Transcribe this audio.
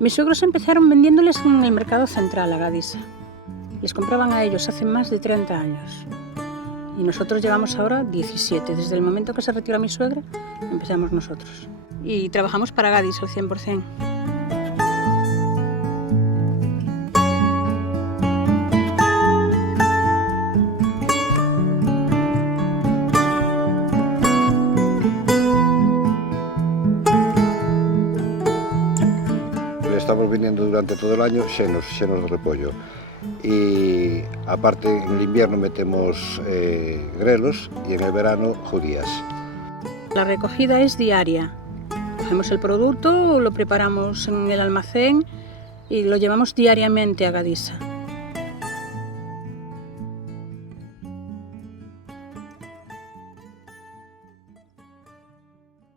Mis suegros empezaron vendiéndoles en el mercado central a Gadisa. Les compraban a ellos hace más de 30 años. Y nosotros llevamos ahora 17. Desde el momento que se retiró mi suegra, empezamos nosotros. Y trabajamos para Gadis al 100%. Estamos viniendo durante todo el año llenos de repollo. Y aparte en el invierno metemos grelos y en el verano judías. La recogida es diaria. Cogemos el producto, lo preparamos en el almacén y lo llevamos diariamente a Gadisa.